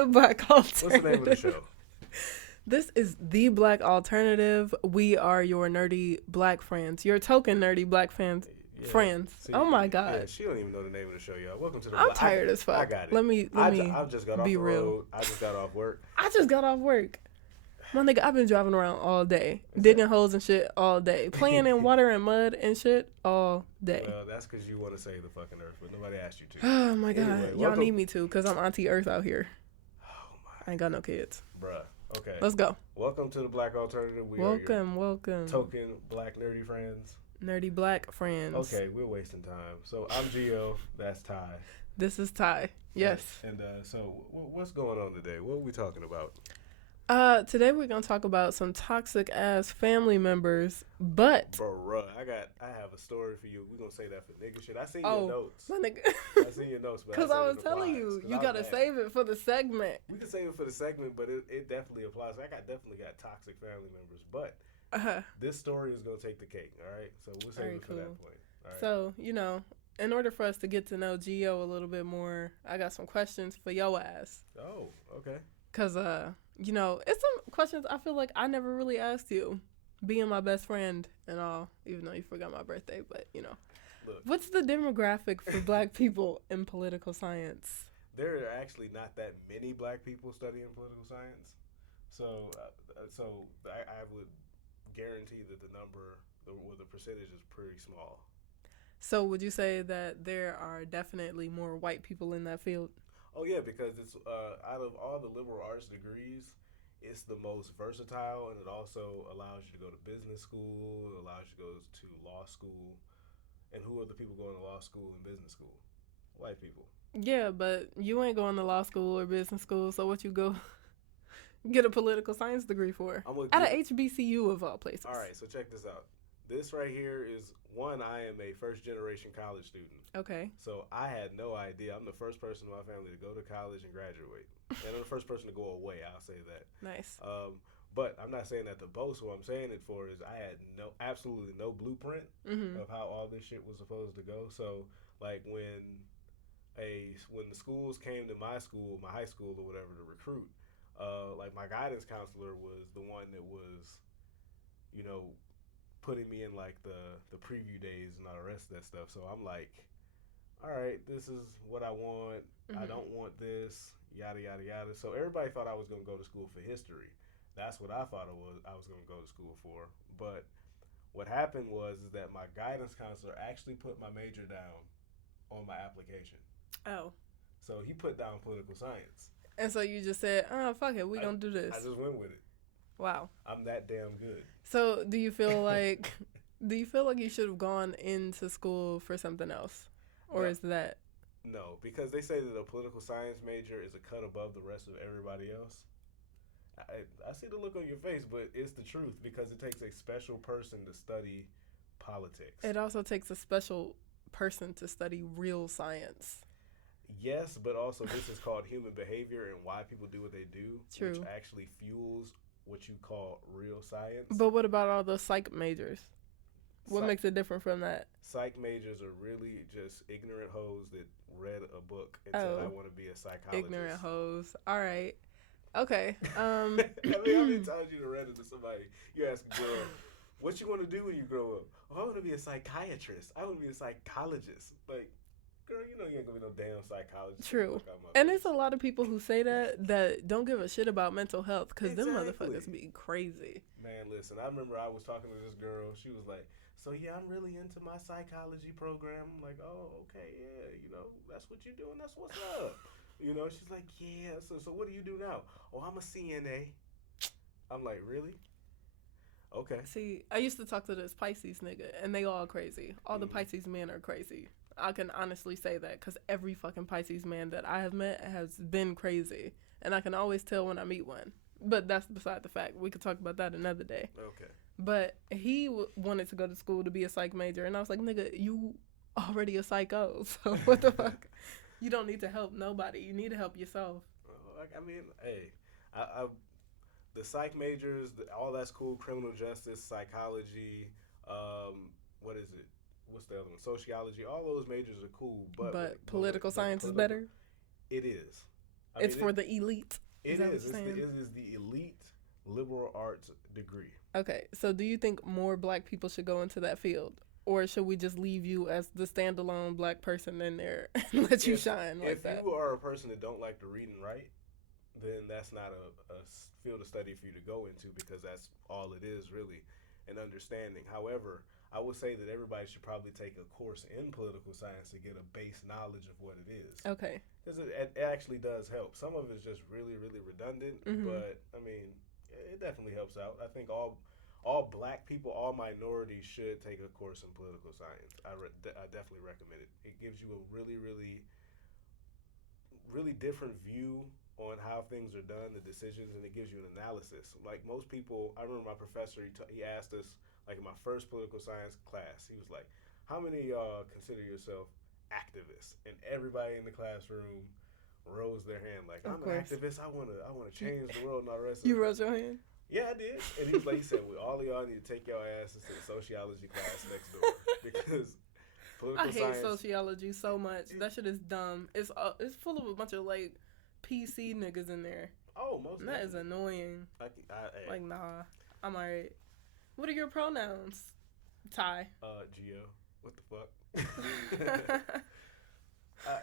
the Black Alternative. What's the name of the show? This is the Black Alternative. We are your nerdy black friends. Your token nerdy black fans. Yeah. Friends. See, oh my God. Yeah, she don't even know the name of the show, y'all. Welcome to the. I'm tired as fuck. I got it. Let me I just got off be the real. road. I just got off work. I just got off work. My nigga, I've been driving around all day, digging holes and shit all day, playing in water and mud and shit all day. Well, that's because you want to save the fucking earth, but nobody asked you to. Oh my God, Anyway, y'all need me to, cause I'm Auntie Earth out here. Oh my. I ain't got no kids. Bruh. Okay. Let's go. Welcome to the Black Alternative. We welcome. are your token black nerdy friends. Nerdy black friends. Okay, we're wasting time. So I'm Gio. That's Ty. This is Ty. Yes. And so what's going on today? What are we talking about? Today we're gonna talk about some toxic ass family members, but Bruh, I have a story for you. We're gonna say that for nigga shit. I seen your notes. My nigga. I seen your notes, but because I was telling you, you gotta save it for the segment. We can save it for the segment, but it definitely applies. Definitely got toxic family members, but this story is gonna take the cake. All right, so we'll save it for that point. All right. So in order for us to get to know Gio a little bit more, I got some questions for your ass. Oh, okay. Cause it's some questions I feel like I never really asked you, being my best friend and all, even though you forgot my birthday. But Look, what's the demographic for black people in political science? There are actually not that many black people studying political science, so I would guarantee that the percentage is pretty small. So would you say that there are definitely more white people in that field? Oh yeah, because it's out of all the liberal arts degrees, it's the most versatile, and it also allows you to go to business school, it allows you to go to law school. And who are the people going to law school and business school? White people. Yeah, but you ain't going to law school or business school, so what you go get a political science degree for? At a HBCU of all places. All right, so check this out. This right here is I am a first-generation college student. Okay. So I had no idea. I'm the first person in my family to go to college and graduate. And I'm the first person to go away, I'll say that. Nice. But I'm not saying that to boast. What I'm saying it for is I had absolutely no blueprint of how all this shit was supposed to go. So, like, when the schools came to my school, my high school or whatever, to recruit, like, my guidance counselor was the one that was, putting me in like the preview days and all the rest of that stuff. So I'm like, all right, this is what I want. I don't want this, yada yada yada. So everybody thought I was going to go to school for history. That's what I thought I was going to go to school for. But what happened is that my guidance counselor actually put my major down on my application. Oh. So he put down political science. And so you just said, oh, fuck it, we gonna do this. I just went with it. Wow. I'm that damn good. So do you feel like you should have gone into school for something else? Or is that? No, because they say that a political science major is a cut above the rest of everybody else. I see the look on your face, but it's the truth because it takes a special person to study politics. It also takes a special person to study real science. Yes, but also this is called human behavior and why people do what they do, True. Which actually fuels what you call real science. But what about all those psych majors? What makes it different from that? Psych majors are really just ignorant hoes that read a book and said, I want to be a psychologist. Ignorant hoes. All right. Okay. I mean, how many times you read it to somebody? You ask a girl, what you want to do when you grow up? Oh, I want to be a psychiatrist. I want to be a psychologist. Like, girl, you ain't going to be no damn psychologist. True. And there's a lot of people who say that don't give a shit about mental health because them motherfuckers be crazy. Man, listen, I remember I was talking to this girl. She was like, so yeah, I'm really into my psychology program. I'm like, oh, okay, yeah, that's what you do and that's what's up. She's like, yeah, so what do you do now? Oh, I'm a CNA. I'm like, really? Okay. See, I used to talk to this Pisces nigga, and they all crazy. All the Pisces men are crazy. I can honestly say that because every fucking Pisces man that I have met has been crazy. And I can always tell when I meet one. But that's beside the fact. We could talk about that another day. Okay. But he wanted to go to school to be a psych major. And I was like, nigga, you already a psycho. So what the fuck? You don't need to help nobody. You need to help yourself. I mean, hey, the psych majors, all that's cool. Criminal justice, psychology, what is it? What's the other one? Sociology. All those majors are cool. But political science is better? It is. It's for the elite. It is. It is the elite liberal arts degree. Okay, so do you think more black people should go into that field? Or should we just leave you as the standalone black person in there and let you shine like that? If you are a person that don't like to read and write, then that's not a field of study for you to go into, because that's all it is, really, an understanding. However, I would say that everybody should probably take a course in political science to get a base knowledge of what it is. Okay. Because it actually does help. Some of it's just really, really redundant, but, I mean, it definitely helps out. I think all black people, all minorities should take a course in political science. I definitely recommend it. It gives you a really, really, really different view on how things are done, the decisions, and it gives you an analysis. Like most people, I remember my professor, he asked us, like in my first political science class, he was like, how many of y'all consider yourself activists? And everybody in the classroom rose their hand like, I'm an activist, I wanna change the world and all the rest of it. You rose your hand? Yeah, I did. And he said, well, all of y'all need to take your asses to the sociology class next door, because political science. I hate sociology so much. That shit is dumb. It's full of a bunch of like PC niggas in there. Oh, most. That is annoying. Like, nah, I'm alright. What are your pronouns? Tai. Gio. What the fuck?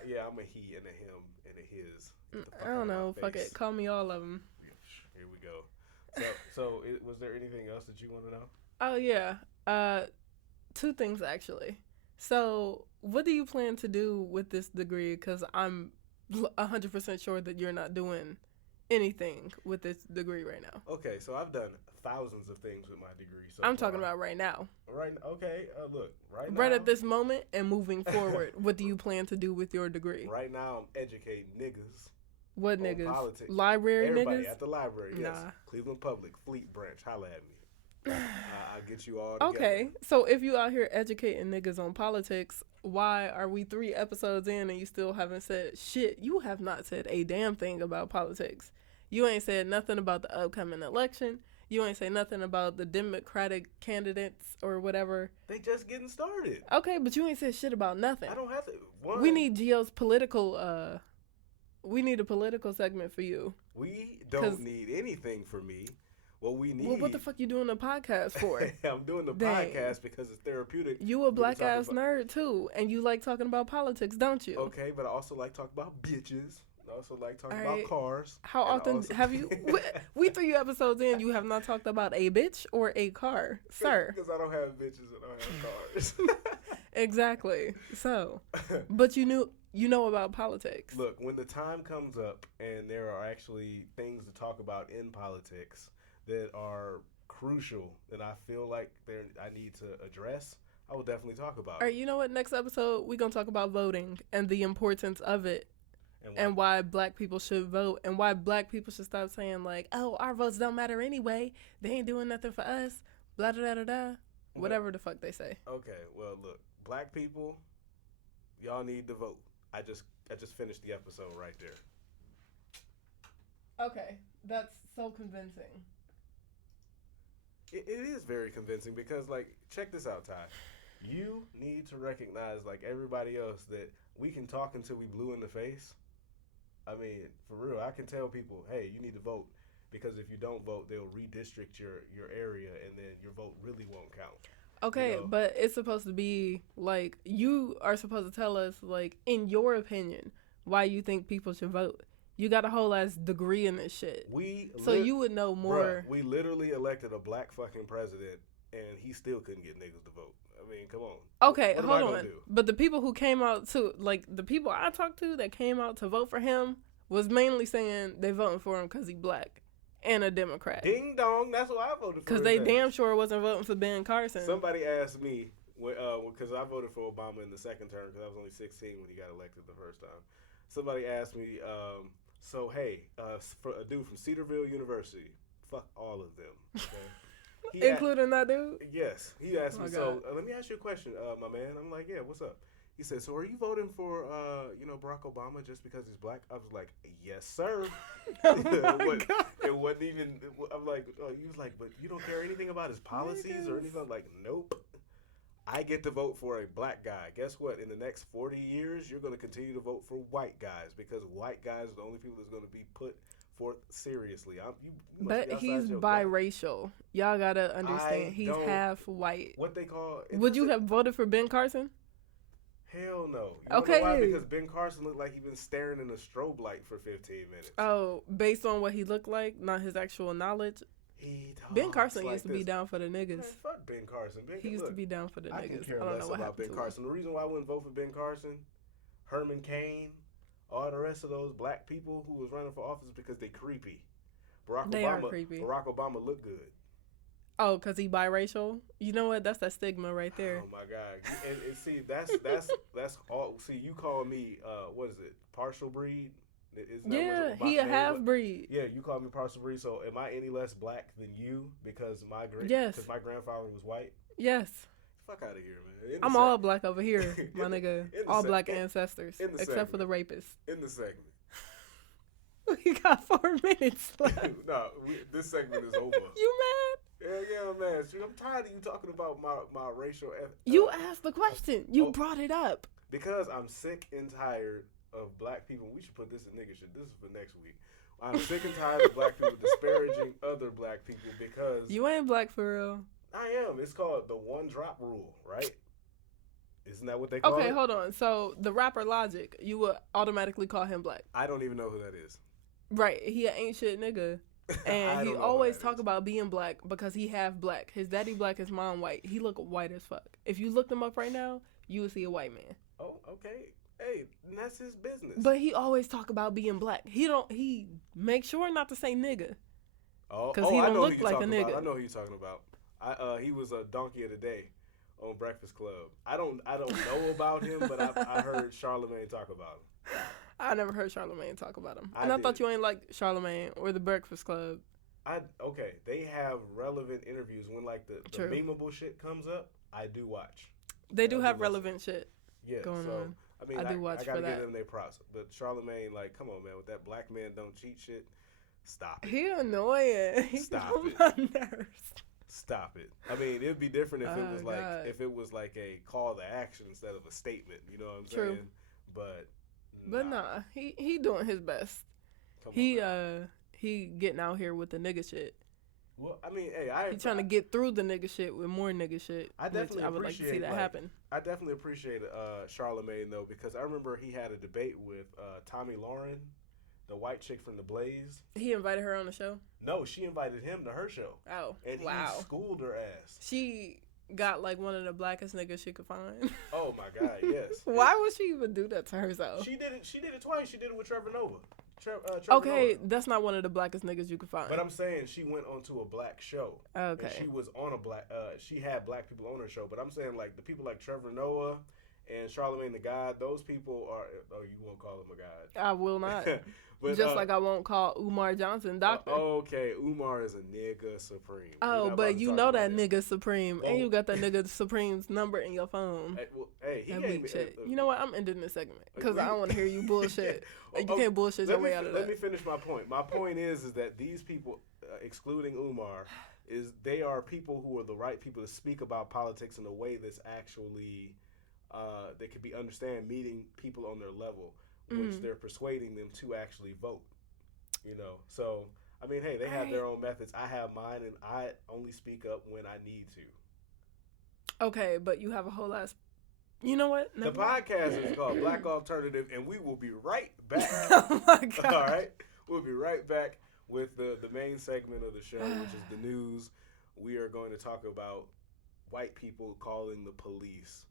Yeah, I'm a he and a him and a his. I don't know. Fuck it. Call me all of them. Here we go. So was there anything else that you want to know? Oh, yeah. Two things, actually. So, what do you plan to do with this degree? Because I'm 100% sure that you're not doing anything with this degree right now. Okay, so I've done thousands of things with my degree. So I'm talking about right now. Okay, look, right now. Right at this moment and moving forward, what do you plan to do with your degree? Right now, I'm educating niggas. What niggas? Politics. Library Everybody niggas? At the library, yes. Nah. Cleveland Public, Fleet Branch, holla at me. I'll get you all together. Okay, so if you out here educating niggas on politics, why are we 3 episodes in and you still haven't said shit? You have not said a damn thing about politics. You ain't said nothing about the upcoming election. You ain't say nothing about the Democratic candidates or whatever. They just getting started. Okay, but you ain't said shit about nothing. I don't have to. We need Gio's political, we need a political segment for you. We don't need anything for me. What we need. Well, what the fuck you doing the podcast for? I'm doing the podcast because it's therapeutic. You a black ass nerd too, and you like talking about politics, don't you? Okay, but I also like talking about bitches. I also like talking about cars. How often have you? We 3 episodes in, you have not talked about a bitch or a car, sir. Because I don't have bitches and I don't have cars. Exactly. So, but you know about politics. Look, when the time comes up and there are actually things to talk about in politics that are crucial that I feel like I need to address, I will definitely talk about it. All right, you know what? Next episode, we're going to talk about voting and the importance of it. And why black people should vote, and why black people should stop saying like, oh, our votes don't matter anyway. They ain't doing nothing for us. Blah, da, da, da, da. Whatever the fuck they say. Okay, well, look, black people, y'all need to vote. I just finished the episode right there. Okay, that's so convincing. It is very convincing because, like, check this out, Ty. You need to recognize, like everybody else, that we can talk until we blue in the face. I mean, for real, I can tell people, hey, you need to vote, because if you don't vote, they'll redistrict your area, and then your vote really won't count. Okay, you know? But it's supposed to be, like, you are supposed to tell us, like, in your opinion, why you think people should vote. You got a whole ass degree in this shit. So you would know more. Bruh, we literally elected a black fucking president, and he still couldn't get niggas to vote. I mean, come on. Okay, hold on. But the people who came out to, like, the people I talked to that came out to vote for him was mainly saying they voting for him because he black and a Democrat. Ding dong, that's who I voted for. Because they damn sure wasn't voting for Ben Carson. Somebody asked me, because I voted for Obama in the second term because I was only 16 when he got elected the first time. Somebody asked me, so hey, for a dude from Cedarville University, fuck all of them. Okay? Including that dude? Yes. He asked me, so let me ask you a question, my man. I'm like, yeah, what's up? He said, so are you voting for, Barack Obama just because he's black? I was like, yes, sir. Oh my God. It wasn't even, I'm like, he was like, but you don't care anything about his policies or anything? I'm like, nope. I get to vote for a black guy. Guess what? In the next 40 years, you're going to continue to vote for white guys because white guys are the only people that's going to be put forth seriously. You But he's biracial. Y'all gotta understand. He's half white. What they call? Would you have voted for Ben Carson? Hell no. Okay. Know why? Because Ben Carson looked like he'd been staring in a strobe light for 15 minutes. Oh, based on what he looked like, not his actual knowledge. Ben Carson used to be down for the niggas. Man, fuck Ben Carson. He used to be down for the niggas. I can care less about Ben Carson. The reason why I wouldn't vote for Ben Carson, Herman Cain, all the rest of those black people who was running for office because they creepy. They are creepy. Barack Obama looked good. Oh, because he biracial? You know what? That's that stigma right there. Oh, my God. And see, that's all. See, you call me, what is it, partial breed? Yeah, he a half-breed. Yeah, you call me partial breed, so am I any less black than you because my grandfather was white? Yes. Fuck out of here, man. I'm all black over here, my nigga. All black ancestors, except for the rapists. In the segment. We got 4 minutes left. No, this segment is over. You mad? Yeah, I'm mad. I'm tired of you talking about my racial... You asked the question. You brought it up. Because I'm sick and tired of black people. We should put this in nigga shit. This is for next week. I'm sick and tired of black people disparaging other black people because... You ain't black for real. I am. It's called the one drop rule, right? Isn't that what they call it? Okay, hold on. So the rapper Logic, you would automatically call him black. I don't even know who that is. Right. He an ain't shit nigga. And he always talk about being black because he half black. His daddy black, his mom white. He look white as fuck. If you looked him up right now, you would see a white man. Oh, okay. Hey, that's his business. But he always talk about being black. He make sure not to say nigga. Because he don't look like a nigga. I know who you're talking about. He was a donkey of the day on Breakfast Club. I don't know about him, but I heard Charlamagne talk about him. I never heard Charlamagne talk about him. I thought you ain't like Charlamagne or the Breakfast Club. Okay, they have relevant interviews when like the memeable shit comes up. I do watch. They do have relevant shit going on. I mean, I do watch I gotta for that. give them their props. But Charlamagne, like, come on, man, with that black man don't cheat shit, stop it. He annoying. Stop it. My nerves. Stop it. I mean, it'd be different if it was like a call to action instead of a statement. You know what I'm saying? But nah, he doing his best. He getting out here with the nigga shit. Well, I mean, hey, he trying to get through the nigga shit with more nigga shit. I definitely I would like to see that happen. I definitely appreciate Charlamagne though, because I remember he had a debate with Tommy Lauren, the white chick from The Blaze. He invited her on the show? No, she invited him to her show. Oh, and wow. he schooled her ass. She got like one of the blackest niggas she could find. Oh my God, yes. Why would she even do that to herself? She did it twice. She did it with Trevor Noah. Okay, Noah. That's not one of the blackest niggas you could find. But I'm saying she went onto a black show. Okay. And she was on a black. She had black people on her show. But I'm saying like the people like Trevor Noah and Charlamagne the God. Those people are. Oh, you won't call him a god. I will not. But, just like I won't call Umar Johnson doctor. Okay, Umar is a nigga supreme. Oh, but you know that nigga supreme, and you got that nigga supreme's number in your phone. He ain't shit. You know what? I'm ending this segment because I don't want to hear you bullshit. You can't bullshit your way out of that. Let me finish my point. My point is that these people, excluding Umar, they are people who are the right people to speak about politics in a way that's actually that could be meeting people on their level. Which they're persuading them to actually vote, you know. So, I mean, hey, they have their own methods. I have mine, and I only speak up when I need to. Okay, but you have a whole ass... You know what? The podcast is called Black Alternative, and we will be right back. Oh, my God. All right? We'll be right back with the main segment of the show, which is the news. We are going to talk about white people calling the police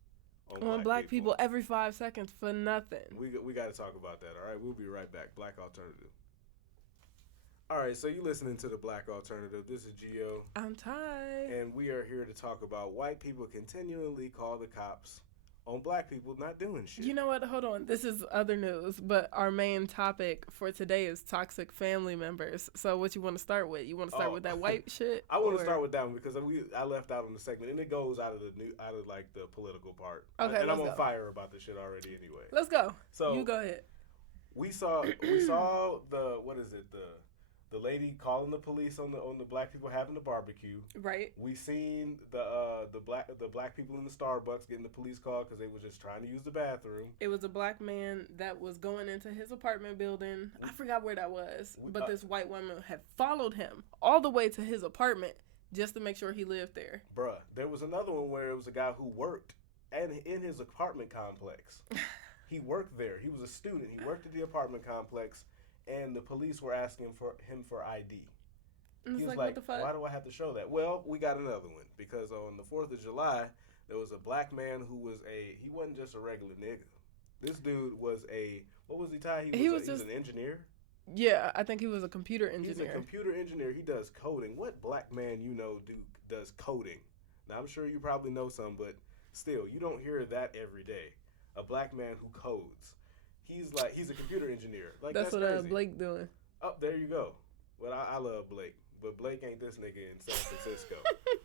on black people every 5 seconds for nothing. We got to talk about that, all right? We'll be right back. Black Alternative. All right, so you're listening to the Black Alternative. This is Gio. I'm Tai. And we are here to talk about white people continually call the cops on black people not doing shit. You know what? Hold on. This is other news, but our main topic for today is toxic family members. So what you want to start with? You want to start with that white shit? I want to start with that one because I left out on the segment, and it goes out of like the political part. Okay, and I'm on fire about this shit already anyway. Let's go. So you go ahead. We saw the The lady calling the police on the black people having the barbecue. Right. We seen the black people in the Starbucks getting the police call because they were just trying to use the bathroom. It was a black man that was going into his apartment building. I forgot where that was, but this white woman had followed him all the way to his apartment just to make sure he lived there. Bruh, there was another one where it was a guy who worked and in his apartment complex. He worked there. He was a student. He worked at the apartment complex, and the police were asking him for ID. And he was like, like, what the fuck? why do I have to show that? Well, we got another one because on the 4th of July, there was a black man who was he wasn't just a regular nigga. This dude was what was he, Ty? He was an engineer? Yeah, I think he was a computer engineer. He's a computer engineer. He does coding. What black man does coding? Now, I'm sure you probably know some, but still, you don't hear that every day. A black man who codes. He's a computer engineer. Like that's what Blake doing. Oh, there you go. Well, I love Blake, but Blake ain't this nigga in San Francisco.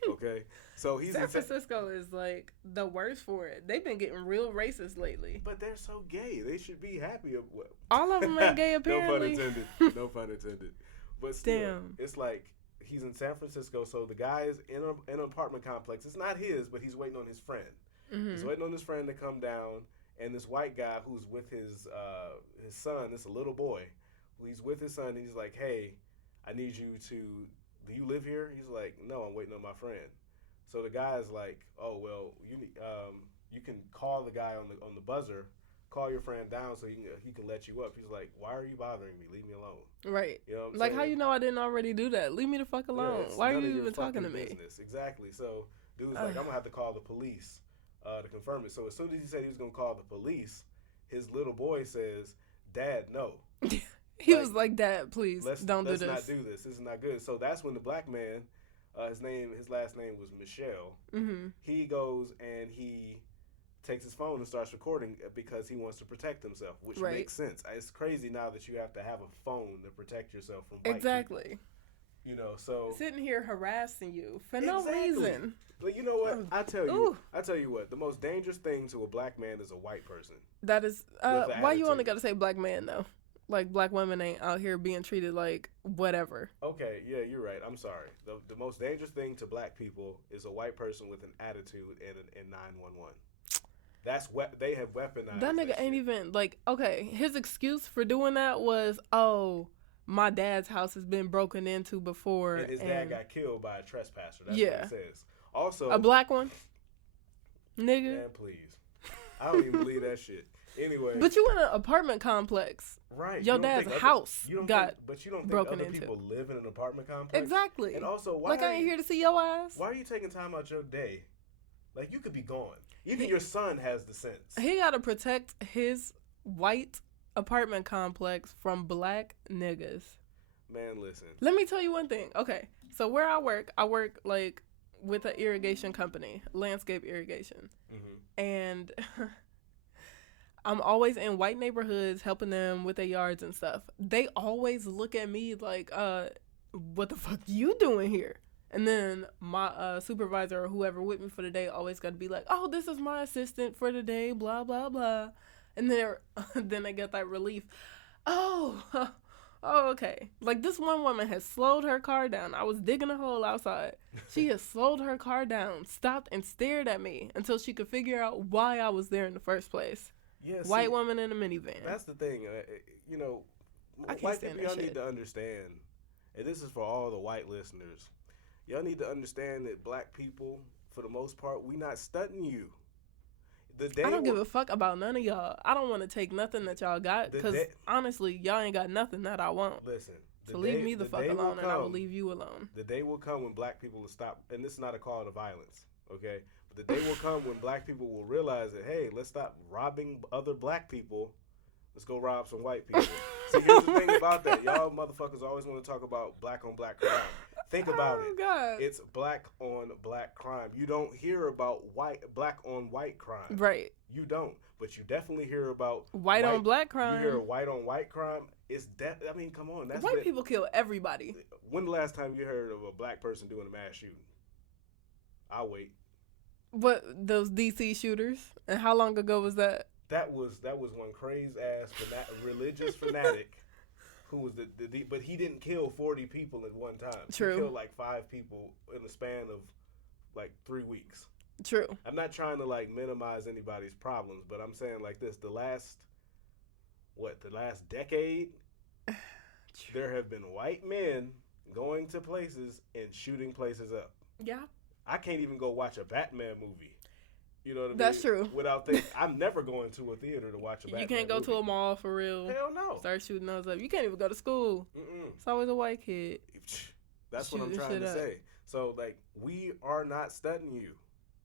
Okay, so he's San Francisco is like the worst for it. They've been getting real racist lately. But they're so gay. They should be happy. All of them ain't gay, apparently. No pun intended. No pun intended. But still, damn, it's like he's in San Francisco. So the guy is in an apartment complex. It's not his, but he's waiting on his friend. Mm-hmm. He's waiting on his friend to come down. And this white guy who's with his son, this little boy, he's with his son, and he's like, hey, I need you to, do you live here? He's like, no, I'm waiting on my friend. So the guy's like, oh, well, you can call the guy on the buzzer, call your friend down so he can let you up. He's like, why are you bothering me? Leave me alone. Right. You know what I'm like, saying? how you know I didn't already do that? Leave me the fuck alone. Yeah, why are you even talking to me? Business. Exactly. So dude's like, I'm going to have to call the police. To confirm it. So as soon as he said he was going to call the police, his little boy says, Dad, no. He was like, Dad, please, don't do this. Let's not do this. This is not good. So that's when the black man, his last name was Michelle. Mm-hmm. He goes and he takes his phone and starts recording because he wants to protect himself, which makes sense. It's crazy now that you have to have a phone to protect yourself from white people. You know, so sitting here harassing you for no reason. But you know what? I tell you what. The most dangerous thing to a black man is a white person. That is why you only got to say black man though. Like black women ain't out here being treated like whatever. Okay, yeah, you're right. I'm sorry. The most dangerous thing to black people is a white person with an attitude and 911. That's what they have weaponized. That nigga ain't even like okay. His excuse for doing that was my dad's house has been broken into before. And his dad got killed by a trespasser. That's what it says. Also, a black one? Nigga. Man, please. I don't even believe that shit. Anyway. But you in an apartment complex. Right. Your dad's house got but you don't think broken other into. People live in an apartment complex? Exactly. And also, I ain't here to see your ass. Why are you taking time out your day? Like, you could be gone. Even your son has the sense. He got to protect his white apartment complex from black niggas. Man, listen. Let me tell you one thing. Okay, so where I work like with an irrigation company, landscape irrigation. Mm-hmm. And I'm always in white neighborhoods helping them with their yards and stuff. They always look at me like, what the fuck you doing here? And then my supervisor or whoever with me for the day always got to be like, oh, this is my assistant for the day, blah, blah, blah. And then they get that relief. Oh, okay. Like this one woman has slowed her car down. I was digging a hole outside. She has slowed her car down, stopped and stared at me until she could figure out why I was there in the first place. Yeah, white woman in a minivan. That's the thing. White people, y'all need to understand, and this is for all the white listeners, y'all need to understand that black people, for the most part, we not stunting you. I don't give a fuck about none of y'all. I don't want to take nothing that y'all got because honestly, y'all ain't got nothing that I want. Listen, so leave me the fuck alone, and I will leave you alone. The day will come when black people will stop, and this is not a call to violence, okay? But the day will come when black people will realize that, hey, let's stop robbing other black people. Let's go rob some white people. See, here's the thing about that. Y'all motherfuckers always want to talk about black on black crime. Think about it. God. It's black on black crime. You don't hear about black on white crime. Right. You don't. But you definitely hear about white on black crime. You hear white on white crime. I mean, come on. White people kill everybody. When the last time you heard of a black person doing a mass shooting? I'll wait. What, those DC shooters? And how long ago was that? That was one crazy ass religious fanatic who was but he didn't kill 40 people at one time. True. He killed like 5 people in the span of like 3 weeks. True. I'm not trying to like minimize anybody's problems, but I'm saying like this: the last decade, there have been white men going to places and shooting places up. Yeah. I can't even go watch a Batman movie. You know what I mean? That's true. Without thinking, I'm never going to a theater to watch a Batman movie. You can't go to a mall for real. Hell no. Start shooting those up. You can't even go to school. Mm-mm. It's always a white kid. That's what I'm trying to say. So, like, we are not studying you,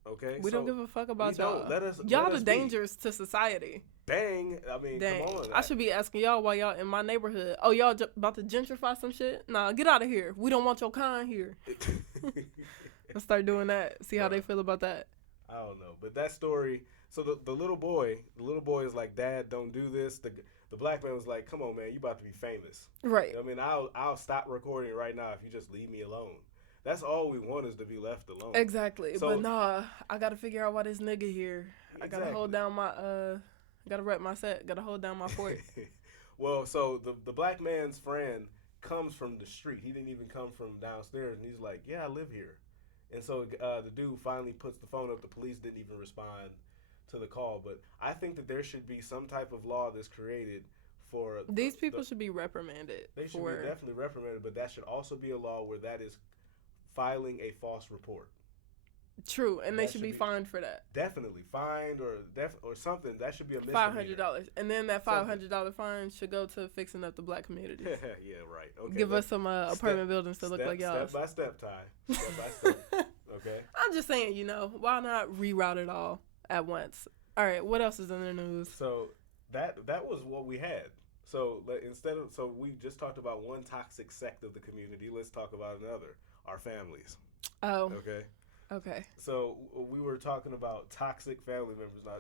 okay? We don't give a fuck about y'all. Y'all the dangers to society. Bang. I mean, Dang. come on. I should be asking y'all why y'all in my neighborhood. Oh, y'all about to gentrify some shit? Nah, get out of here. We don't want your kind here. Let's start doing that. See how they feel about that. I don't know. But that story, so the little boy is like, Dad, don't do this. The black man was like, come on, man, you about to be famous. Right. I mean, I'll stop recording right now if you just leave me alone. That's all we want, is to be left alone. Exactly. So, but nah, I got to figure out why this nigga here. Exactly. I got to hold down my, got to rep my set. Got to hold down my fort. Well, so the black man's friend comes from the street. He didn't even come from downstairs. And he's like, yeah, I live here. And so the dude finally puts the phone up. The police didn't even respond to the call. But I think that there should be some type of law that's created for... These people should be reprimanded. They should be definitely reprimanded, but that should also be a law where that is filing a false report. True, and they should be fined for that. Definitely fined or something. That should be a misdemeanor. $500, and then that $500 fine should go to fixing up the black community. Yeah, right. Okay. Give us some apartment buildings to look like y'all. Step by step, Ty. Step by step. Okay. I'm just saying, why not reroute it all at once? All right, what else is in the news? So that was what we had. So so we just talked about one toxic sect of the community. Let's talk about another. Our families. Oh. Okay. So we were talking about toxic family members. Now,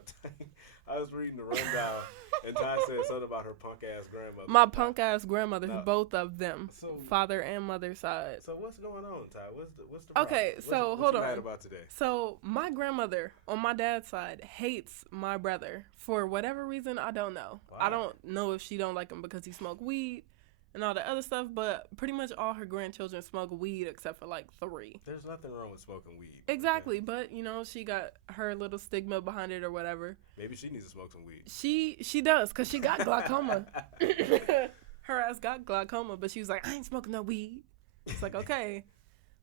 I was reading the rundown, and Ty said something about her punk ass grandmother. My punk ass grandmother, both of them, father and mother side. So what's going on, Ty? What's the okay? Problem? So what's hold you on. Mad about today? So my grandmother on my dad's side hates my brother for whatever reason. I don't know. Wow. I don't know if she don't like him because he smoked weed and all the other stuff, but pretty much all her grandchildren smoke weed except for like 3. There's nothing wrong with smoking weed. Exactly, okay. But she got her little stigma behind it or whatever. Maybe she needs to smoke some weed. She does, because she got glaucoma. Her ass got glaucoma, but she was like, I ain't smoking no weed. It's like, okay.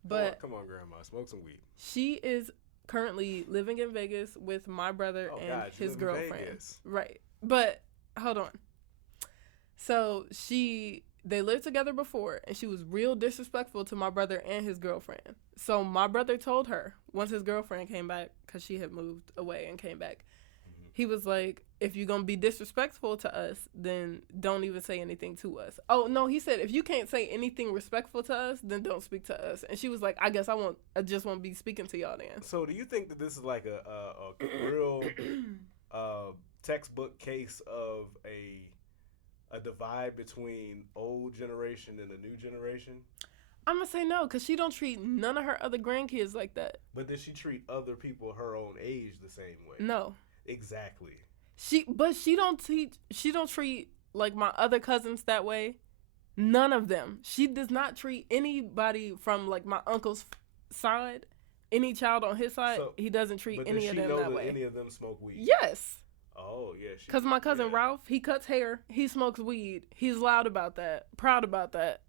But come on, Grandma, smoke some weed. She is currently living in Vegas with my brother and his girlfriend. Right. But hold on. So they lived together before, and she was real disrespectful to my brother and his girlfriend. So my brother told her, once his girlfriend came back, because she had moved away and came back, he was like, if you're going to be disrespectful to us, then don't even say anything to us. Oh, no, he said, if you can't say anything respectful to us, then don't speak to us. And she was like, I guess I just won't be speaking to y'all then. So do you think that this is like a real textbook case of a divide between old generation and the new generation? I'm going to say no, because she don't treat none of her other grandkids like that. But does she treat other people her own age the same way? No. Exactly. She don't treat like my other cousins that way. None of them. She does not treat anybody from like my uncle's side, any child on his side, he doesn't treat any of them that way. Any of them smoke weed? Yes. Oh, yeah. Because my cousin Ralph, he cuts hair, he smokes weed, he's loud about that, proud about that.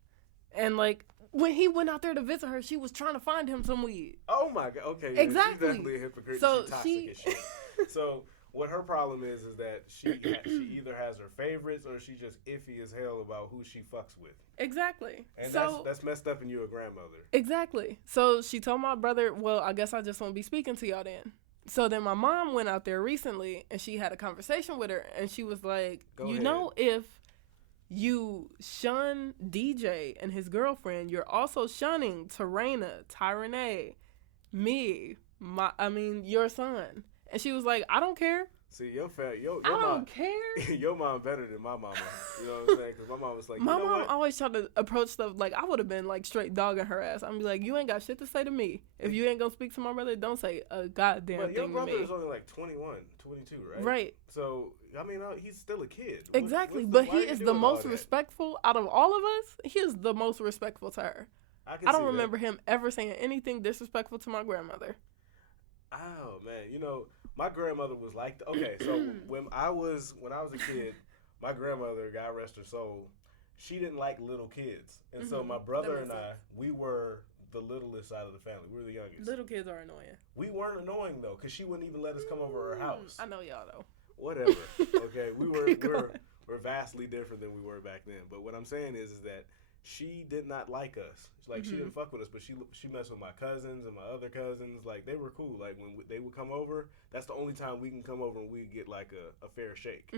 And like, when he went out there to visit her, she was trying to find him some weed. Oh my God. Okay. Yeah, exactly. She's definitely a hypocrite. So she's toxic as shit. So what her problem is that she either has her favorites or she's just iffy as hell about who she fucks with. Exactly. And that's messed up in you, a grandmother. Exactly. So she told my brother, well, I guess I just won't be speaking to y'all then. So then my mom went out there recently and she had a conversation with her and she was like, Go ahead. If you shun DJ and his girlfriend, you're also shunning Tyrene, me, your son. And she was like, I don't care. See, your I don't mom, care. your mom better than my mama. You know what I'm saying? Because my mom was like, My you know mom what? always tried to approach stuff like I would have been like straight dogging her ass. I'm be like, you ain't got shit to say to me. If you ain't gonna speak to my brother, don't say a goddamn But your thing to brother me. is only like 21, 22, right? Right. So, I mean, he's still a kid. Exactly. Why But he are you is the doing all most that? respectful out of all of us. He is the most respectful to her. I don't see remember him ever saying anything disrespectful to my grandmother. Oh man, you know, my grandmother was like, okay, so when I was a kid, my grandmother, God rest her soul, she didn't like little kids, and so my brother and I, we were the littlest out of the family. We were the youngest. Little kids are annoying. We weren't annoying though, cause she wouldn't even let us come over her house. I know y'all though. Whatever. Okay, we're vastly different than we were back then. But what I'm saying is that she did not like us. Like she didn't fuck with us, but she messed with my cousins and my other cousins. Like they were cool. Like when they would come over, that's the only time we can come over and we get like a fair shake.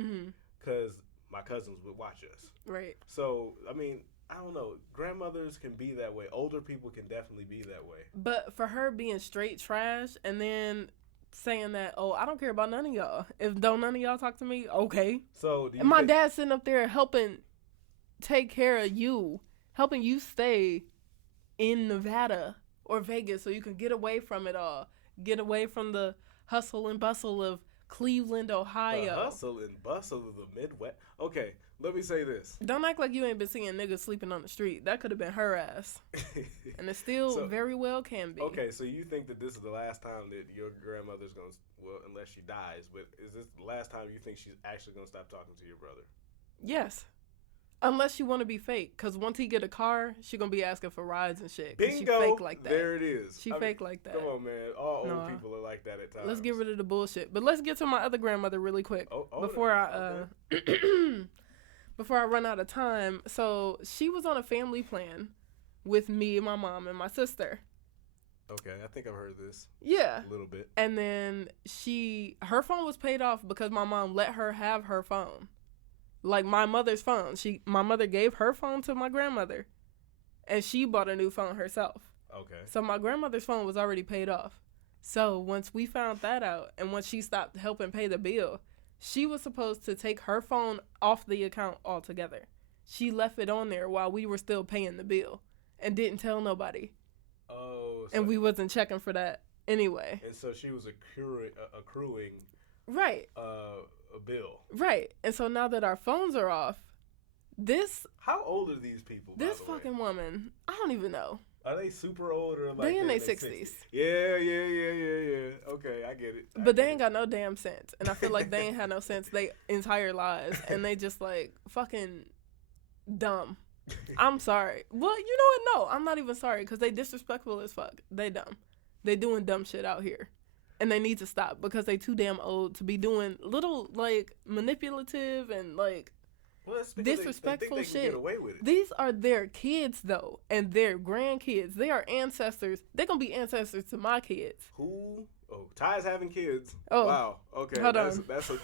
Because my cousins would watch us. Right. So I mean, I don't know. Grandmothers can be that way. Older people can definitely be that way. But for her being straight trash and then saying that, oh, I don't care about none of y'all. If don't none of y'all talk to me, okay. So and my dad's sitting up there helping take care of you, helping you stay in Nevada or Vegas so you can get away from it all. Get away from the hustle and bustle of Cleveland, Ohio. The hustle and bustle of the Midwest. Okay, let me say this. Don't act like you ain't been seeing niggas sleeping on the street. That could have been her ass. And it still very well can be. Okay, so you think that this is the last time that your grandmother's going to, well, unless she dies, but is this the last time you think she's actually going to stop talking to your brother? Yes. Unless you want to be fake, because once he get a car, she gonna be asking for rides and shit. Bingo! She fake like that. There it is. She fake like that. Come on, man. All old people are like that at times. Let's get rid of the bullshit. But let's get to my other grandmother really quick before I before I run out of time. So she was on a family plan with me, my mom, and my sister. Okay, I think I've heard this. Yeah, a little bit. And then her phone was paid off because my mom let her have her phone. Like my mother's phone. My mother gave her phone to my grandmother, and she bought a new phone herself. Okay. So my grandmother's phone was already paid off. So once we found that out, and once she stopped helping pay the bill, she was supposed to take her phone off the account altogether. She left it on there while we were still paying the bill, and didn't tell nobody. Oh. So and we wasn't checking for that anyway. And so she was accruing. Right. A bill. Right. And so now that our phones are off, how old are these people? This fucking woman, I don't even know. Are they super old or like they in their 60s? Yeah. Okay, I get it. But they ain't got no damn sense. And I feel like they ain't had no sense their entire lives. And they just like fucking dumb. I'm sorry. Well, you know what? No, I'm not even sorry because they disrespectful as fuck. They dumb. They doing dumb shit out here. And they need to stop because they too damn old to be doing little like manipulative and like disrespectful they shit. Get away with it. These are their kids though, and their grandkids. They are ancestors. They're gonna be ancestors to my kids. Who? Oh, Ty's having kids. Oh, wow. Okay, hold that's on. That's a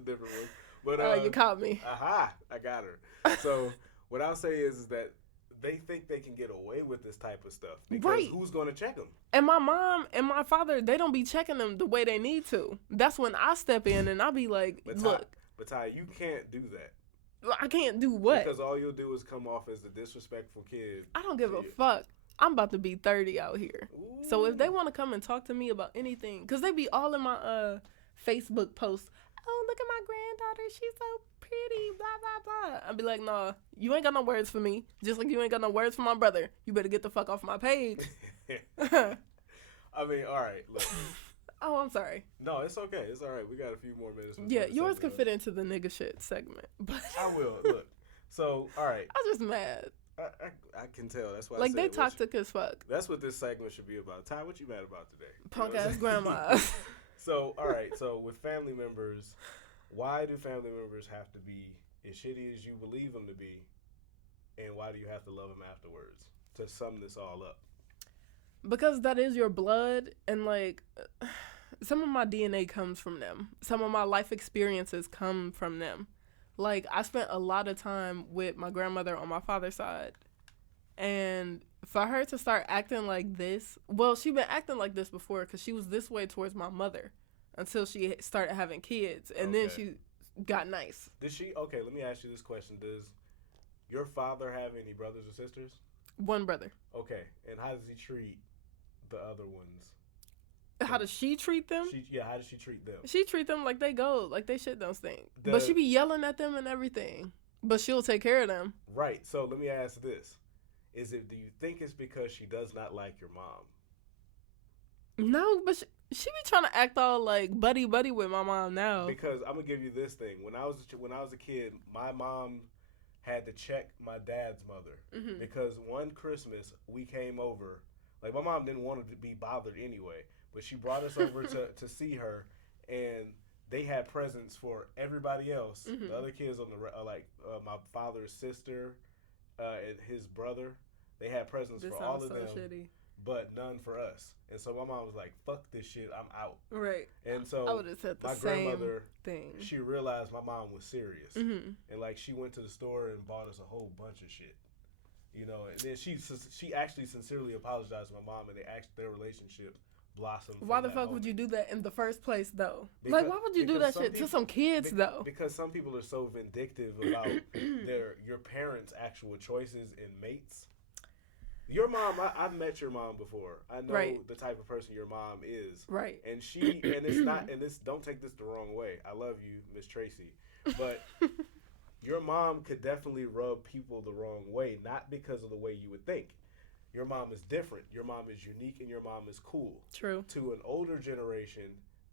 different one. But you caught me. Aha! I got her. So what I'll say is that they think they can get away with this type of stuff because who's going to check them? And my mom and my father, they don't be checking them the way they need to. That's when I step in and I'll be like, look. But Ty, you can't do that. I can't do what? Because all you'll do is come off as the disrespectful kid. I don't give a fuck. I'm about to be 30 out here. Ooh. So if they want to come and talk to me about anything, because they be all in my Facebook posts, oh, look at my granddaughter. She's so pretty, blah, blah, blah. I'd be like, nah, you ain't got no words for me. Just like you ain't got no words for my brother. You better get the fuck off my page. I mean, all right, look. Oh, I'm sorry. No, it's okay. It's all right. We got a few more minutes. Yeah, yours could fit into the nigga shit segment. But I will. Look. So, all right. I'm just mad. I can tell. That's why like, they toxic as fuck. That's what this segment should be about. Ty, what you mad about today? Punk-ass grandma. So, all right. So, with family members, why do family members have to be as shitty as you believe them to be? And why do you have to love them afterwards? To sum this all up. Because that is your blood, and like some of my DNA comes from them. Some of my life experiences come from them. Like I spent a lot of time with my grandmother on my father's side, and for her to start acting like this, well, she been acting like this before because she was this way towards my mother until she started having kids, and then she got nice. Did she? Okay, let me ask you this question: does your father have any brothers or sisters? One brother. Okay, and how does he treat the other ones? How does she treat them? How does she treat them? She treat them like they gold, like they shit don't stink. But she be yelling at them and everything. But she'll take care of them. Right. So let me ask this: do you think it's because she does not like your mom? No, but she be trying to act all like buddy with my mom now. Because I'm gonna give you this thing: when I was a kid, my mom had to check my dad's mother because one Christmas we came over. Like, my mom didn't want to be bothered anyway, but she brought us over to see her, and they had presents for everybody else. The other kids on the my father's sister and his brother, they had presents for all of them, shitty. But none for us. And so my mom was like, "Fuck this shit, I'm out." Right. And so I would have said the my same grandmother thing. She realized my mom was serious, and like she went to the store and bought us a whole bunch of shit. You know, and then she actually sincerely apologized to my mom, and their relationship blossomed. Why the fuck would you do that in the first place, though? Why would you do that shit to some kids, though? Because some people are so vindictive about your parents' actual choices and mates. Your mom, I've met your mom before. I know the type of person your mom is. Right. And don't take this the wrong way. I love you, Miss Tracy, but. Your mom could definitely rub people the wrong way, not because of the way you would think. Your mom is different. Your mom is unique, and your mom is cool. True. To an older generation,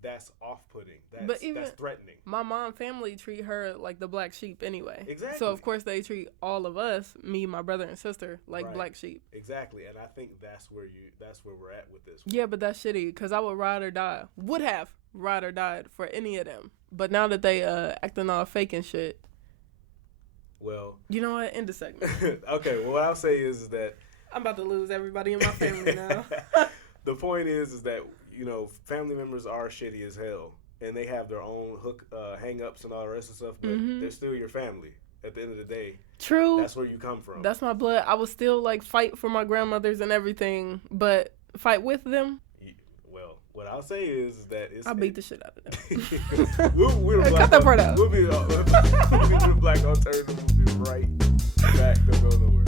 that's off-putting. That's threatening. My mom family treat her like the black sheep anyway. Exactly. So, of course, they treat all of us, me, my brother, and sister, like black sheep. Exactly. And I think that's where we're at with this one. Yeah, but that's shitty, because I would ride or die. Would have ride or died for any of them. But now that they acting all fake and shit, well, you know what? End the segment. Okay. Well, what I'll say is that I'm about to lose everybody in my family now. The point is that family members are shitty as hell, and they have their own hang-ups and all the rest of stuff. But they're still your family at the end of the day. True. That's where you come from. That's my blood. I would still fight for my grandmothers and everything, but fight with them. Well, what I'll say is that I'll beat the shit out of them. Cut that part out. We'll be the Black Alternative. We'll be right back. Don't go nowhere.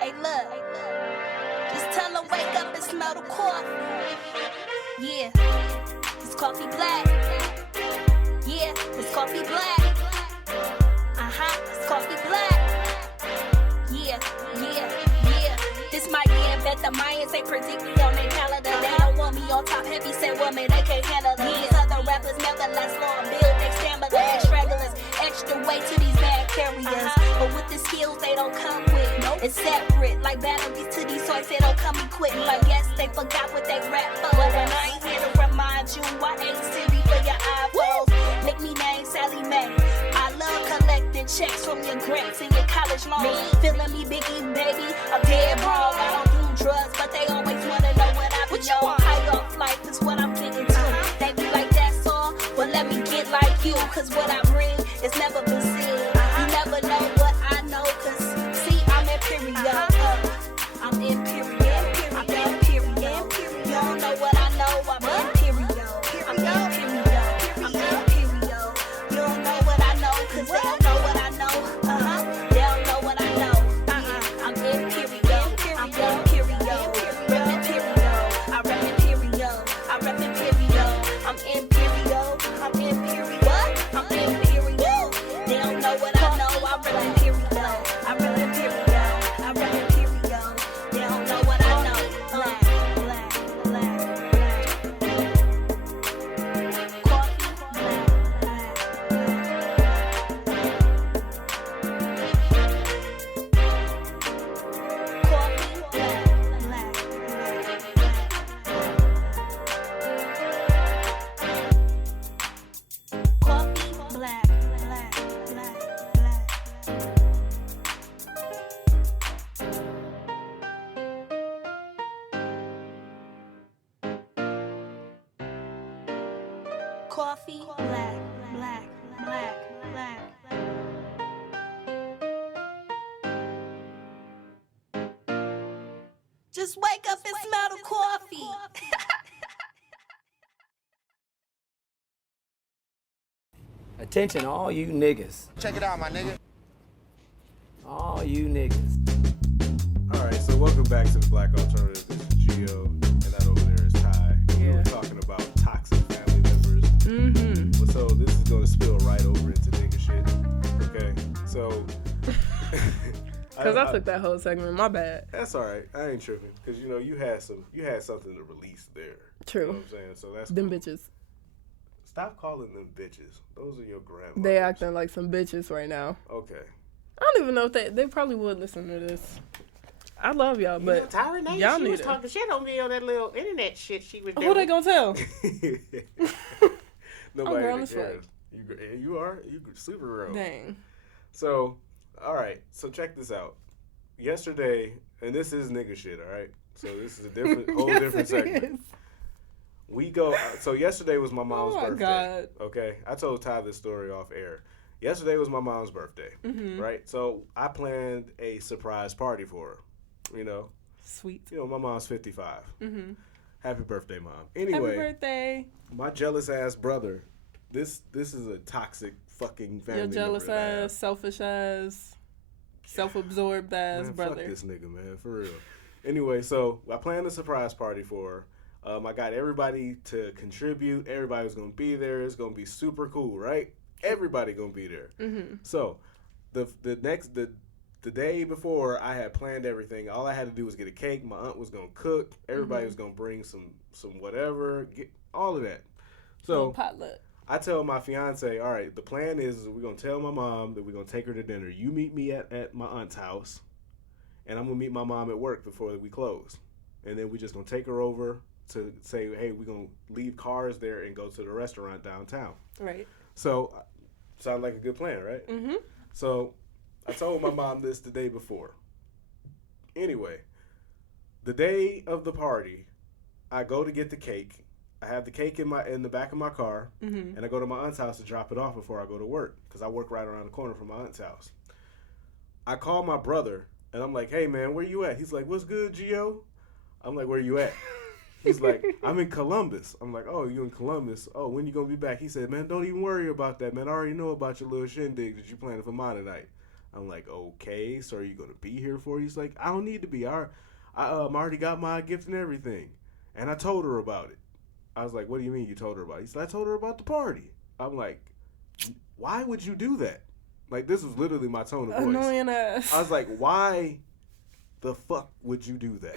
Hey, look. Just tell them wake up and smell the coffee. Yeah, it's coffee black. Yeah, it's coffee black. It's coffee black. Yeah. This my year, bet the Mayans ain't predict me on their calendar. They don't want me on top heavy, say woman, they can't handle it. These other rappers never last long, build their stamina. They stragglers, extra weight to these bad carriers. But with the skills they don't come with, it's separate. Like batteries to these toys, they don't come equipped. I guess they forgot what they rap for. But I ain't here to remind you, I ain't Siri for your eyeballs. Make me name Sally Mae. I love collecting checks from your grants and your college loans. Feeling me biggie, baby, I'm dead wrong. I don't do drugs, but they always wanna know what I be on. High off life is what I'm getting to. They be like, that's all, well let me get like you. Cause what I bring is never been seen. You never know what I know, cause see, I'm imperial. I'm imperial. I'm imperial. You don't know what I know, I'm imperial. I'm imperial. I'm imperial. You don't know what I know, cause they don't know what I know. They don't know what I know. I'm imperial. I'm imperial. Rep imperial. I rep imperial. I rep imperial. I'm imperial. I'm imperial. What? I'm imperial. They don't know what I know. I rep imperial. I rep imperial. I rep imperial. They don't know what I know. Black. Coffee. Coffee black, black, black, black. Just wake up and smell the coffee. Attention, all you niggas. Check it out, my nigga. All you niggas. All right, so welcome back to the Black Alternative. This is Gio, and that over there is Tai. We were talking about toxic family members. Mm-hmm. So this is going to spill right over into nigga shit. Okay, so Because I took that whole segment. My bad. that's all right. I ain't tripping because you had something to release there. True. You know what I'm saying? So that's Them cool. bitches. Stop calling them bitches. Those are your grandmothers. They acting like some bitches right now. Okay. I don't even know if they probably would listen to this. I love y'all, but Tyra Nate, y'all she need was it. talking shit on me on that little internet shit she was doing. Who they gonna tell? Nobody grown as cares. You are super grown. Dang. So, all right. So check this out. Yesterday, and this is nigga shit. All right. So this is a whole Yes, different it segment. is. We go. So yesterday was my mom's Oh my birthday. God. Okay, I told Ty this story off air. Yesterday was my mom's birthday, Mm-hmm. right? So I planned a surprise party for her. You know, Sweet. my mom's 55. Mm-hmm. Happy birthday, mom. Happy Anyway, birthday. my jealous ass brother. This is a toxic fucking family. Your jealous member that I have. ass, selfish ass, self-absorbed ass Man, brother. Fuck this nigga, man, for real. Anyway, so I planned a surprise party for her. I got everybody to contribute. Everybody was gonna be there. It's gonna be super cool, right? Everybody gonna be there. Mm-hmm. So, the day before, I had planned everything. All I had to do was get a cake. My aunt was gonna cook. Everybody was gonna bring some whatever. Get all of that. Little So potluck. I tell my fiance, all right, the plan is we're gonna tell my mom that we're gonna take her to dinner. You meet me at my aunt's house, and I'm gonna meet my mom at work before we close, and then we're just gonna take her over to say, hey, we're gonna leave cars there and go to the restaurant downtown. Right. So, sound like a good plan, right? Mm-hmm. So, I told my mom this the day before. Anyway, the day of the party, I go to get the cake. I have the cake in the back of my car, Mm-hmm. and I go to my aunt's house to drop it off before I go to work because I work right around the corner from my aunt's house. I call my brother, and I'm like, hey, man, where you at? He's like, what's good, Gio? I'm like, where you at? He's like, I'm in Columbus. I'm like, oh, you in Columbus? Oh, when you gonna be back? He said, man, don't even worry about that, man. I already know about your little shindig that you planning for mine tonight. I'm like, okay, so are you gonna be here for? He's like, I don't need to be. I already got my gift and everything, and I told her about it. I was like, what do you mean you told her about it? He said, I told her about the party. I'm like, why would you do that? Like, this was literally my tone of voice. Annoying ass. I was like, why the fuck would you do that?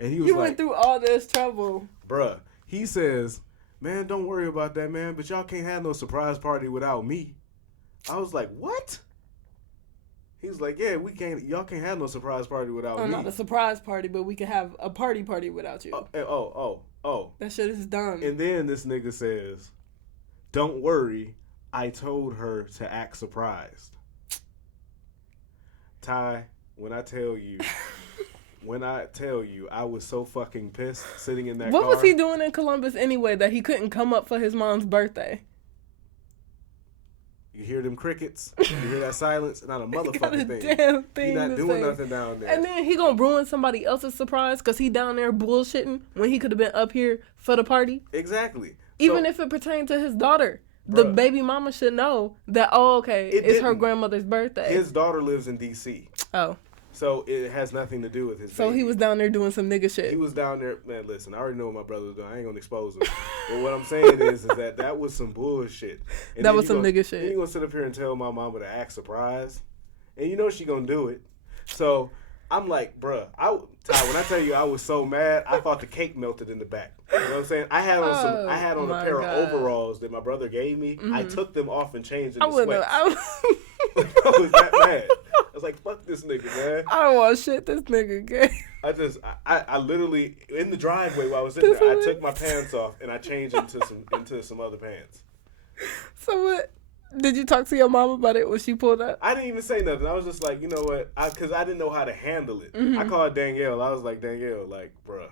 And he was You like, went through all this trouble. bruh, he says, man, don't worry about that, man, but y'all can't have no surprise party without me. I was like, what? He was like, yeah, y'all can't have no surprise party without me. Not a surprise party, but we can have a party without you. Oh. That shit is dumb. And then this nigga says, don't worry, I told her to act surprised. Ty, when I tell you, I was so fucking pissed sitting in that car. What was he doing in Columbus anyway that he couldn't come up for his mom's birthday? You hear them crickets, you hear that silence, not a Got a motherfucking thing. damn thing He not to doing say. nothing down there. And then he gonna ruin somebody else's surprise because he down there bullshitting when he could have been up here for the party. Exactly. Even So, if it pertained to his daughter. The Bruh. baby mama should know that, It it's her didn't. grandmother's birthday. his daughter lives in D.C., Oh. so it has nothing to do with his So baby. he was down there doing some nigga He shit. was down there, man. Listen, I already know what my brother was doing. I ain't gonna expose him. But what I'm saying is that was some bullshit. And That then was you some gonna- nigga shit. Then you gonna sit up here and tell my mama to act surprised, and you know she gonna do it. So I'm like, bruh, Ty, when I tell you I was so mad, I thought the cake melted in the back. You know what I'm saying? I had on a my pair God. of overalls that my brother gave me. I took them off and changed I into wouldn't sweats. have. I was that mad. I was like, fuck this nigga, man. I don't want shit this nigga gay. I literally in the driveway while I was sitting there, I took my pants off and I changed into some other pants. So what? Did you talk to your mom about it when she pulled up? I didn't even say nothing. I was just like, you know what? Because I didn't know how to handle it. Mm-hmm. I called Danielle. I was like, Danielle, like, bruh.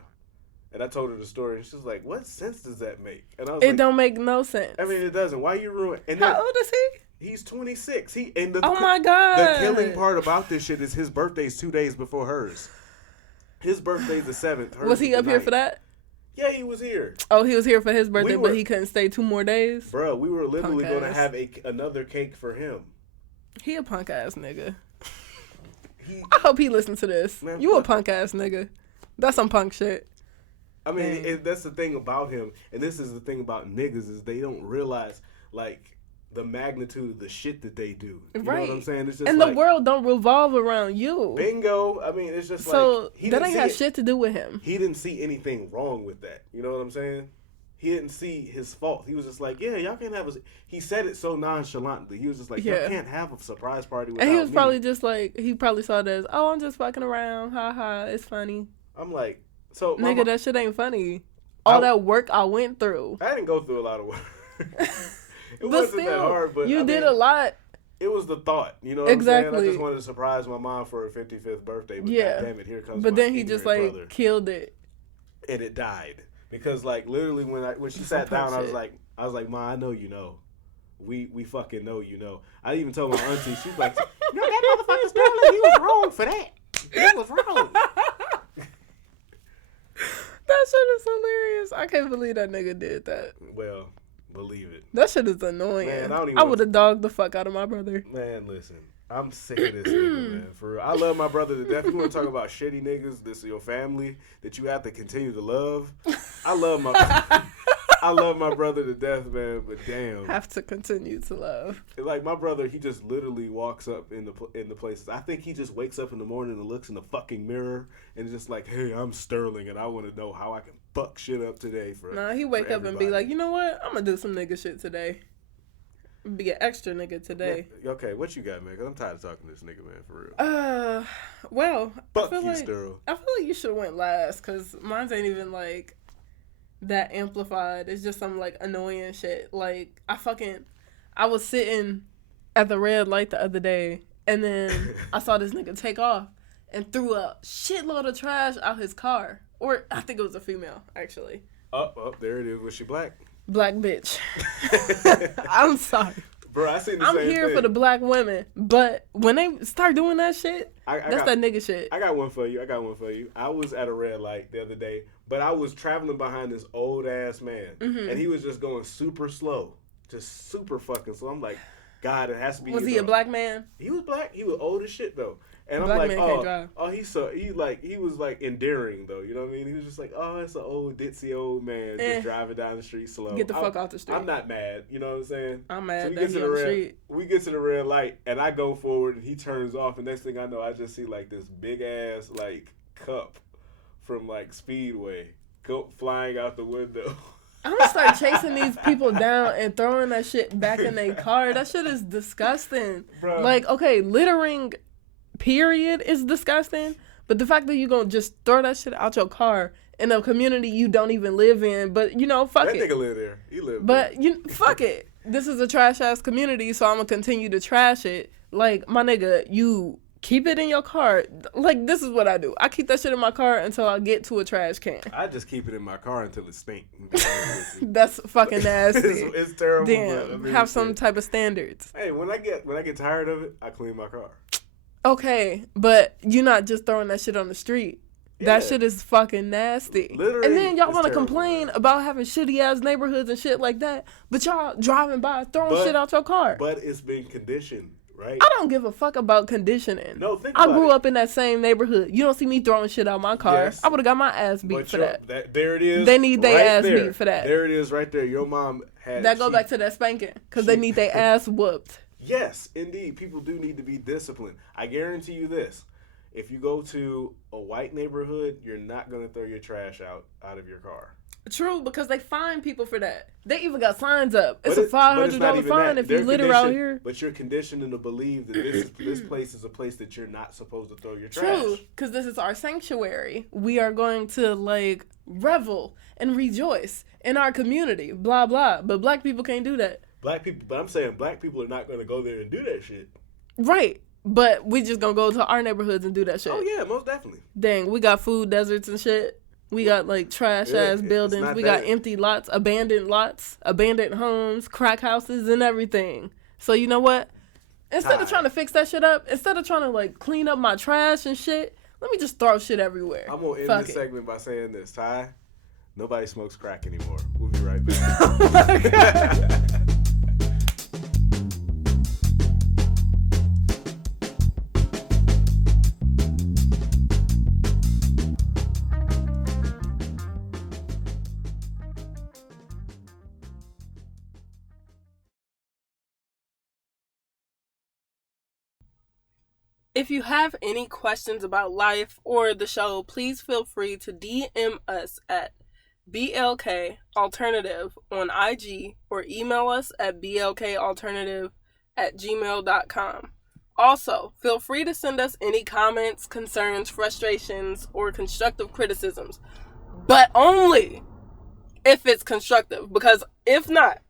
And I told her the story, and she's like, "What sense does that make?" And I was It like, don't make no sense. I mean, it doesn't. Why you ruin? And How then, old is he? he's 26. Oh my God. The killing part about this shit is his birthday's 2 days before hers. His birthday's the 7th. Hers Was he is up the here 9th. for that? Yeah, he was here. Oh, he was here for his birthday, were- but he couldn't stay 2 more days? Bro, we were literally Punk going to ass. have another cake for him. He a punk ass nigga. He, I hope he listens to this. Man, You a fuck. punk ass nigga. That's some punk shit. I mean, Dang. that's the thing about him, and this is the thing about niggas, is they don't realize, like, the magnitude of the shit that they do. You know what I'm saying? It's just And like, the world don't revolve around you. bingo. I mean, it's just So like, he that didn't ain't see have it. shit to do with him. He didn't see anything wrong with that. You know what I'm saying? He didn't see his fault. He was just like, yeah, y'all can't have a... He said it so nonchalantly. He was just like, Yeah. y'all can't have a surprise party without And he was me. probably just like, he probably saw it as, oh, I'm just fucking around. Ha ha, it's funny. I'm like, so... Nigga, that shit ain't funny. All that work I went through. I didn't go through a lot of work. It But wasn't still, that hard, but you I did mean, a lot. It was the thought, you know what I'm Exactly. saying? I just wanted to surprise my mom for her 55th birthday, but Yeah. damn it, here comes But my then he just like ignorant brother. killed it. And it died. Because like literally when she sat down, I was like, Ma, I know you know. We fucking know you know. I even told my auntie, she's like, No, that motherfucker Sterling, he was wrong for that. He was wrong. That shit is hilarious. I can't believe that nigga did that. well, believe it. That shit is annoying. Man, I don't even I want would have dogged the fuck out of my brother. Man, listen. I'm sick of this nigga, man. For real. I love my brother to death. You want to talk about shitty niggas, this is your family, that you have to continue to love. I love my brother to death, man, but damn. Have to continue to love. Like my brother, he just literally walks up in the places. I think he just wakes up in the morning and looks in the fucking mirror and is just like, "Hey, I'm Sterling, and I want to know how I can fuck shit up today." Nah, he wake up and be like, you know what? I'm gonna do some nigga shit today. Be an extra nigga today. Man, okay, what you got, man? 'Cause I'm tired of talking to this nigga, man, for real. Well, Fuck I feel you, like Sterling. I feel like you should have went last because mine ain't even like that amplified. It's just some like annoying shit. Like I was sitting at the red light the other day, and then I saw this nigga take off and threw a shitload of trash out his car. Or I think it was a female, actually. There it is. Was she black? Black bitch. I'm sorry. Bro, I seen the I'm same here thing. for the black women, but when they start doing that shit, that's that nigga shit. I got one for you. I was at a red light the other day, but I was traveling behind this old ass man, and he was just going super slow, just super fucking slow. I'm like, God, it has to be. Was he a black man? He was black. He was old as shit though, and Black I'm man like, can't drive. he was like endearing though. You know what I mean? He was just like, oh, it's an old ditzy old man just driving down the street slow. Get the fuck out the street. I'm not mad. You know what I'm saying? I'm mad we that get he to the on the red. street. We get to the red light, and I go forward, and he turns off. And next thing I know, I just see like this big ass like cup from like Speedway go flying out the window. I'm gonna start chasing these people down and throwing that shit back in their car. That shit is disgusting. Bruh. Like, okay, littering, period, is disgusting. But the fact that you gonna just throw that shit out your car in a community you don't even live in, but you know, fuck That it. nigga live there. He live But there. fuck it. This is a trash ass community, so I'm gonna continue to trash it. Like, my nigga, you keep it in your car. Like, this is what I do. I keep that shit in my car until I get to a trash can. I just keep it in my car until it stink. That's fucking nasty. it's terrible. Damn, but, I mean, have it's some terrible. type of standards. Hey, when I get tired of it, I clean my car. Okay, but you're not just throwing that shit on the street. That Yeah. shit is fucking nasty. Literally, and then y'all it's want to terrible, complain man. about having shitty ass neighborhoods and shit like that, but y'all driving by throwing But- shit out your car. But it's been conditioned, right? I don't give a fuck about conditioning. No, think I about grew it. up in that same neighborhood. You don't see me throwing shit out my car. Yes. I would have got my ass beat But for your- that. there it is. They need their right ass there. beat for that. There it is, right there. Your mom had That go she- back to that spanking because they need their ass whooped. Yes, indeed. People do need to be disciplined. I guarantee you this. If you go to a white neighborhood, you're not going to throw your trash out of your car. True, because they fine people for that. They even got signs up. It's But a $500 not even fine that. if you They're litter out conditioned- here. But you're conditioned to believe that this place is a place that you're not supposed to throw your trash. True, because this is our sanctuary. We are going to like revel and rejoice in our community. Blah blah. But black people can't do that. Black people, but I'm saying black people are not going to go there and do that shit. Right. But we just gonna go to our neighborhoods and do that shit. Oh yeah, most definitely. Dang, we got food deserts and shit. We got like trash ass buildings. We got empty lots, abandoned homes, crack houses, and everything. So you know what? Instead of trying to fix that shit up, instead of trying to like clean up my trash and shit, let me just throw shit everywhere. I'm gonna end Fuck this it. segment by saying this, Ty. Nobody smokes crack anymore. We'll be right back. Oh my God. If you have any questions about life or the show, please feel free to DM us at BLK Alternative on IG or email us at blkalternative@gmail.com. Also, feel free to send us any comments, concerns, frustrations, or constructive criticisms, but only if it's constructive, because if not,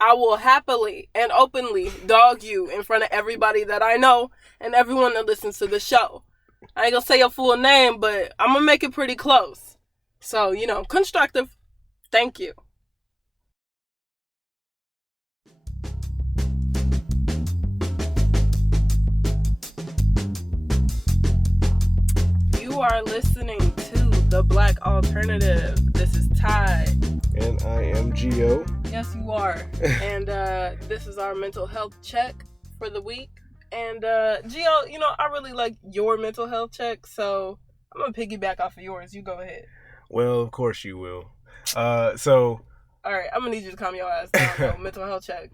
I will happily and openly dog you in front of everybody that I know and everyone that listens to the show. I ain't gonna say your full name, but I'm gonna make it pretty close. So, you know, constructive. Thank you. You are listening to The Black Alternative. This is Ty. And I am Gio. Yes, you are. And this is our mental health check for the week. And Gio, you know, I really like your mental health check, so I'm going to piggyback off of yours. You go ahead. Well, of course you will. All right, I'm going to need you to calm your ass down, though. Mental health check.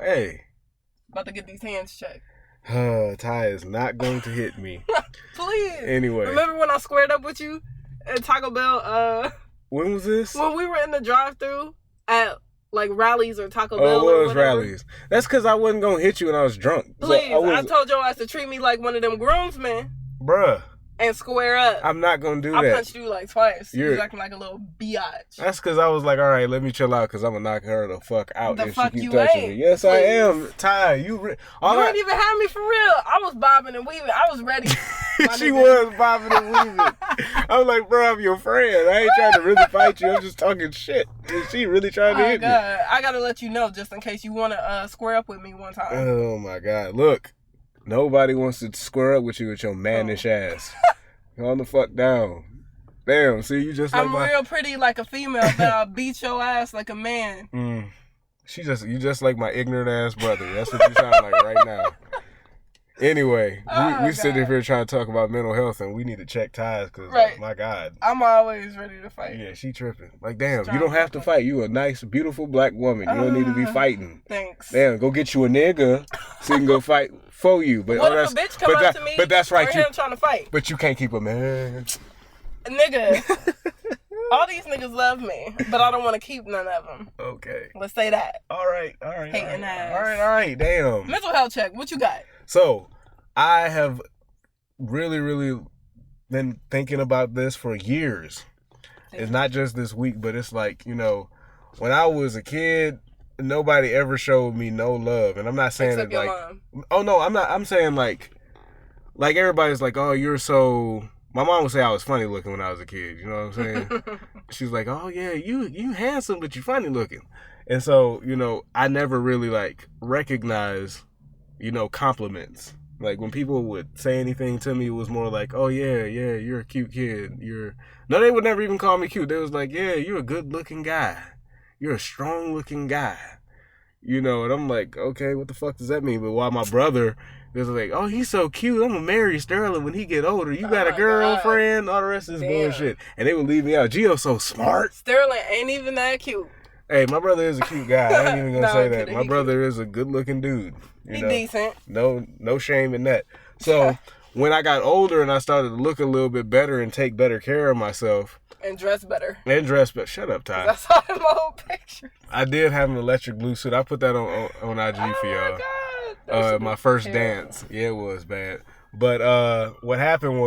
Hey. About to get these hands checked. Ty is not going to hit me. Please. Anyway. Remember when I squared up with you at Taco Bell? When was this? When we were in the drive-thru at like Rallies or Taco Bell. Oh, it was whatever. Rallies. That's because I wasn't going to hit you when I was drunk. Please, So I told your ass to treat me like one of them groomsmen. Bruh. And square up. I'm not going to do I that. I punched you like twice. You was acting like a little biatch. That's because I was like, all right, let me chill out because I'm going to knock her the fuck out if fuck she keep you touching ain't. me. Yes, Please. I am. Ty, you ain't even had me for real. I was bobbing and weaving. I was ready. She was bobbing and weaving. I was like, bro, I'm your friend. I ain't trying to really fight you. I'm just talking shit. And she really trying to hit me. I got to let you know just in case you want to square up with me one time. Oh, my God. Look, nobody wants to square up with you with your mannish ass. Calm the fuck down. Damn, see, you just like I'm real pretty like a female, but I'll beat your ass like a man. You just like my ignorant ass brother. That's what you sound like right now. Anyway, we sitting here trying to talk about mental health, and we need to check ties because, my God. I'm always ready to fight. Yeah, she tripping. Like, damn, you don't have to fight. You a nice, beautiful black woman. You don't need to be fighting. Thanks. Damn, go get you a nigga so you can go fight for you. But what if a bitch come up to me but that's right, for him trying to fight? But you can't keep a man. Nigga. All these niggas love me, but I don't want to keep none of them. Okay. Let's say that. All right. Hating ass. All right. Damn. Mental health check. What you got? So, I have really, really been thinking about this for years. It's not just this week, but it's like, you know, when I was a kid, nobody ever showed me no love. And I'm not saying Except it like, your mom. Oh no, I'm not. I'm saying like everybody's like, oh, you're so. My mom would say I was funny looking when I was a kid. You know what I'm saying? She's like, oh yeah, you handsome, but you funny looking. And so, you know, I never really like recognize, you know, compliments. Like when people would say anything to me, it was more like, oh yeah, you're a cute kid. No, they would never even call me cute. They was like, yeah, you're a good looking guy. You're a strong looking guy. You know, and I'm like, okay, what the fuck does that mean? But while my brother was like, oh, he's so cute. I'm gonna marry Sterling when he get older. You got a girlfriend? All the rest of this bullshit. And they would leave me out. Gio's so smart. Sterling ain't even that cute. Hey, my brother is a cute guy. I ain't even gonna say that. My brother is a good looking dude. He's decent. No shame in that. So when I got older and I started to look a little bit better and take better care of myself. And dress better. Shut up, Ty. I saw them old pictures. I did have an electric blue suit. I put that on IG for y'all. Oh my God. My first dance. Yeah, it was bad. But what happened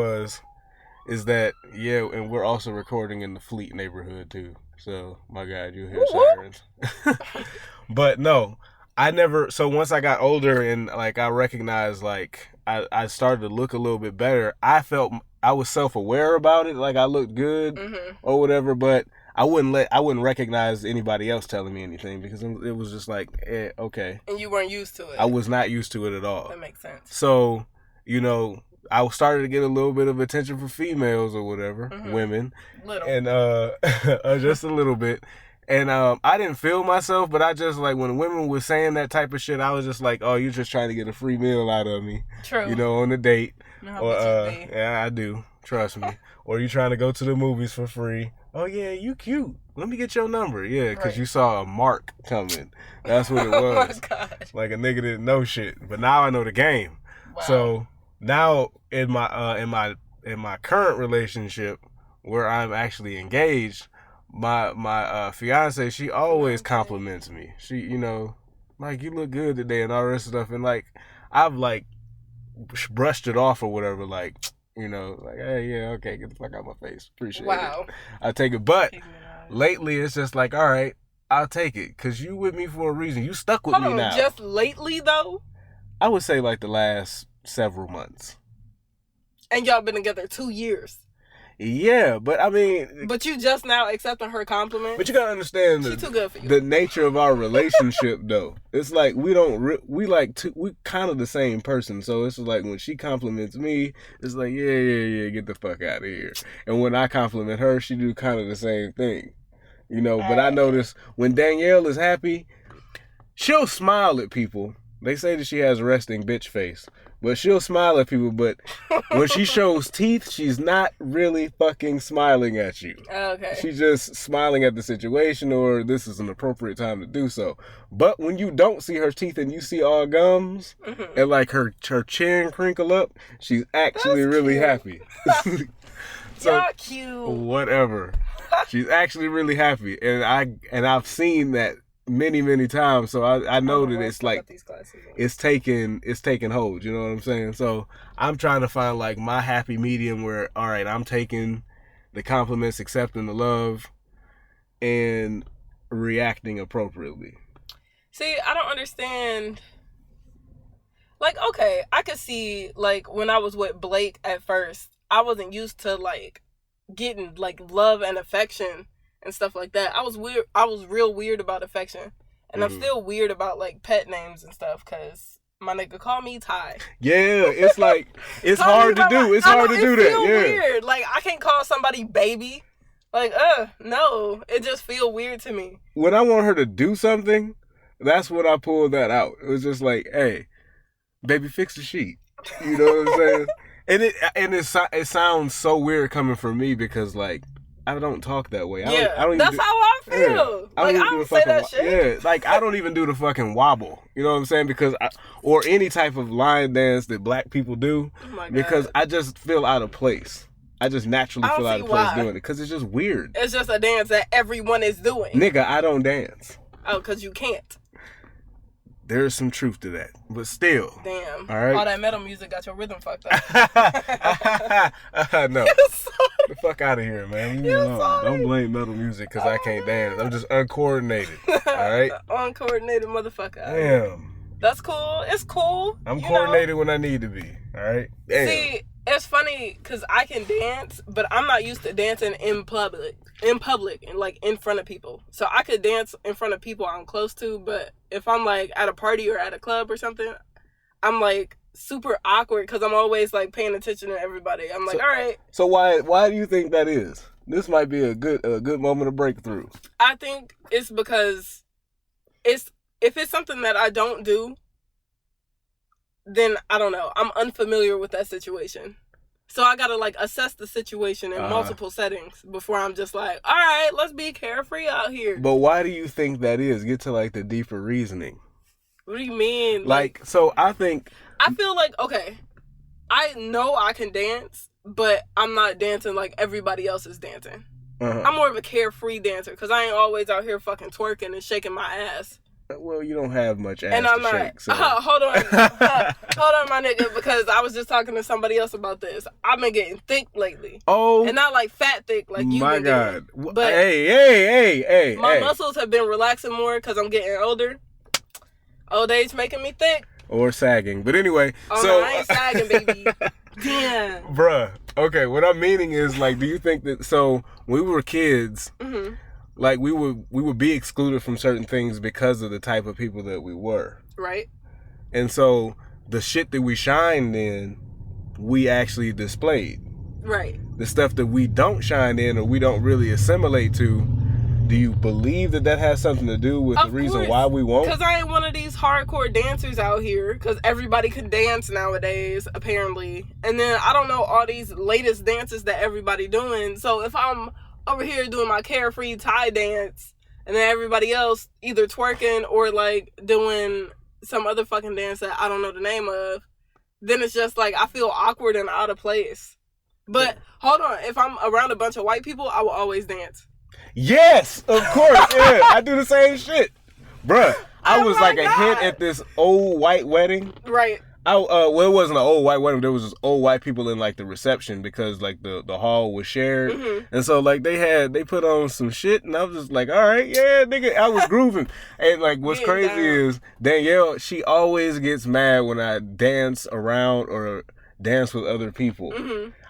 is that, and we're also recording in the Fleet neighborhood too. So, my God, you'll hear sirens. But no, I never, so once I got older and like I recognized like I started to look a little bit better, I I was self-aware about it, like I looked good or whatever, but I wouldn't recognize anybody else telling me anything because it was just like, okay. And you weren't used to it. I was not used to it at all. That makes sense. So, you know, I started to get a little bit of attention from females or whatever, women. Little. And just a little bit. And I didn't feel myself, but I just, like, when women were saying that type of shit, I was just like, oh, you're just trying to get a free meal out of me. True. You know, on a date. Or, yeah, I do. Trust me. Or you trying to go to the movies for free. Oh, yeah, you cute. Let me get your number. Yeah, because you saw a mark coming. That's what it was. Oh, my God. Like, a nigga didn't know shit. But now I know the game. Wow. So, now in my current relationship, where I'm actually engaged, my fiance, she always compliments me. She, you know, like, you look good today and all the rest of stuff. And, like, I've, like, brushed it off or whatever, like, you know, like, hey, yeah, okay, get the fuck out of my face. Appreciate it. I take it. But lately, it's just like, all right, I'll take it. Because you with me for a reason. You stuck with me now. Just lately, though? I would say, like, the last several months. And y'all been together 2 years. Yeah, but I mean... But you just now accepting her compliment? But you gotta understand She too good for you. The nature of our relationship, though. It's like, we kind of the same person. So it's like, when she compliments me, it's like, yeah, get the fuck out of here. And when I compliment her, she do kind of the same thing. You know, but I notice when Danielle is happy, she'll smile at people. They say that she has resting bitch face. But she'll smile at people, but when she shows teeth, she's not really fucking smiling at you. Okay. She's just smiling at the situation, or this is an appropriate time to do so. But when you don't see her teeth and you see all gums, and like her chin crinkle up, she's actually really happy. So, y'all cute. Whatever. She's actually really happy. And I've seen that many times, so I know that it's like it's taking hold, you know what I'm saying? So I'm trying to find like my happy medium where, all right, I'm taking the compliments, accepting the love, and reacting appropriately. See, I don't understand. Like, okay, I could see, like, when I was with Blake at first, I wasn't used to like getting like love and affection and stuff like that. I was weird. I was real weird about affection. And I'm still weird about, like, pet names and stuff, because my nigga call me Tai. Yeah, it's like, it's hard to do. It's hard to do that. Yeah. Weird. Like, I can't call somebody baby. Like, no. It just feel weird to me. When I want her to do something, that's when I pull that out. It was just like, hey, baby, fix the sheet. You know what I'm saying? It sounds so weird coming from me because, like, I don't talk that way. That's how I feel. Yeah, I don't say that shit. Yeah, like, I don't even do the fucking wobble. You know what I'm saying? Because or any type of line dance that black people do. Oh my God. Because I just feel out of place. I just naturally feel out of place doing it. Because it's just weird. It's just a dance that everyone is doing. Nigga, I don't dance. Oh, because you can't. There's some truth to that. But still. Damn. All right? All that metal music got your rhythm fucked up. No. The fuck out of here, man. Leave me alone. Don't blame metal music because I can't dance. I'm just uncoordinated. All right? Uncoordinated motherfucker. Damn. That's cool. It's cool. I'm coordinated when I need to be. All right? Damn. See, it's funny because I can dance, but I'm not used to dancing in public, and like in front of people. So I could dance in front of people I'm close to, but if I'm like at a party or at a club or something, I'm like super awkward because I'm always like paying attention to everybody. I'm like, all right. So why do you think that is? This might be a good moment of breakthrough. I think it's because if it's something that I don't do, then I don't know. I'm unfamiliar with that situation. So I gotta like assess the situation in multiple settings before I'm just like, all right, let's be carefree out here. But why do you think that is? Get to like the deeper reasoning. What do you mean? Like so I feel like, okay, I know I can dance, but I'm not dancing like everybody else is dancing. I'm more of a carefree dancer because I ain't always out here fucking twerking and shaking my ass. Well, you don't have much ass and I'm to not, shake. So. Hold on. Hold on, my nigga, because I was just talking to somebody else about this. I've been getting thick lately. Oh. And not like fat thick like you my been God. Getting. But hey. My muscles have been relaxing more because I'm getting older. Old age making me thick. Or sagging. But anyway. Oh, no, I ain't sagging, baby. Damn. Bruh. Okay, what I'm meaning is, like, do you think that, so when we were kids, Mm-hmm. like, we would be excluded from certain things because of the type of people that we were. Right. And so the shit that we shined in, we actually displayed. Right. The stuff that we don't shine in or we don't really assimilate to, do you believe that has something to do with the reason why we won't? Because I ain't one of these hardcore dancers out here. Because everybody can dance nowadays, apparently. And then I don't know all these latest dances that everybody doing. So if I'm over here doing my carefree Thai dance, and then everybody else either twerking or like doing some other fucking dance that I don't know the name of, then it's just like I feel awkward and out of place. But hold on, if I'm around a bunch of white people, I will always dance. Yes, of course, yeah. I do the same shit. Bruh, I was like a hit at this old white wedding. Right. Well, it wasn't an old white wedding. There was just old white people in like the reception because like the hall was shared, and so like they put on some shit, and I was just like, all right, yeah, nigga, I was grooving. And like what's crazy is Danielle, she always gets mad when I dance around or dance with other people.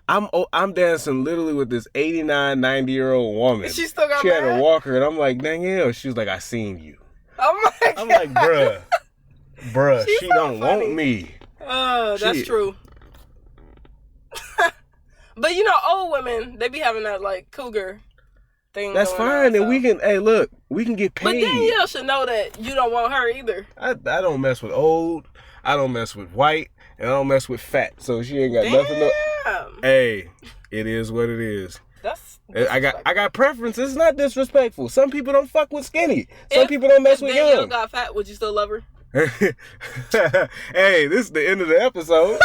I'm dancing literally with this 89, 90-year-old woman. She still got She had mad? a walker, and I'm like, Danielle. She was like, I seen you. Oh my God. I'm like, bruh, She's she so don't funny. want me. That's true. But you know, old women, they be having that like cougar thing. That's going fine, on, and so. we can. Hey, look, we can get But paid. Danielle should know that you don't want her either. I don't mess with old. I don't mess with white, and I don't mess with fat. So she ain't got nothing. Hey, it is what it is. That's I got preferences. It's not disrespectful. Some people don't fuck with skinny. Some people don't mess with Danielle young. got fat, would you still love her? Hey, this is the end of the episode.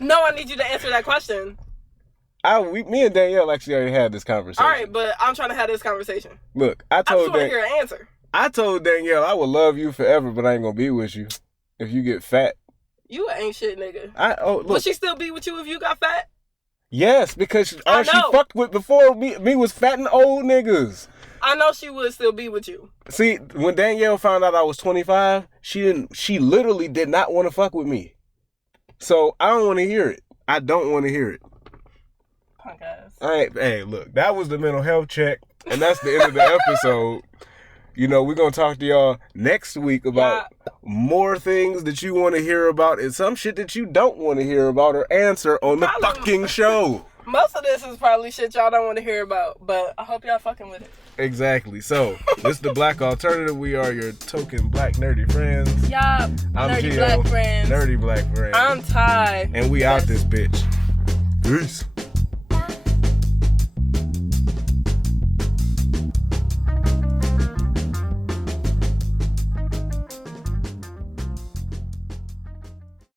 No, I need you to answer that question. Me and Danielle actually already had this conversation. All right, but I'm trying to have this conversation. Look, I just told want to hear an answer. I told Danielle I would love you forever, but I ain't gonna be with you if you get fat. You ain't shit, nigga. Look. Would she still be with you if you got fat? Yes, because all she fucked with before me was fat and old niggas. I know she would still be with you. See, when Danielle found out I was 25, she literally did not want to fuck with me. So I don't want to hear it. I don't want to hear it. Punk ass. All right, hey, look, that was the mental health check, and that's the end of the episode. You know, we're going to talk to y'all next week about more things that you want to hear about and some shit that you don't want to hear about or answer on the fucking show. Most of this is probably shit y'all don't want to hear about, but I hope y'all fucking with it. Exactly. So, this is the Black Alternative. We are your token black nerdy friends. Yup. I'm Nerdy Gio, black friends. Nerdy black friends. I'm Tai. And we out this bitch. Peace.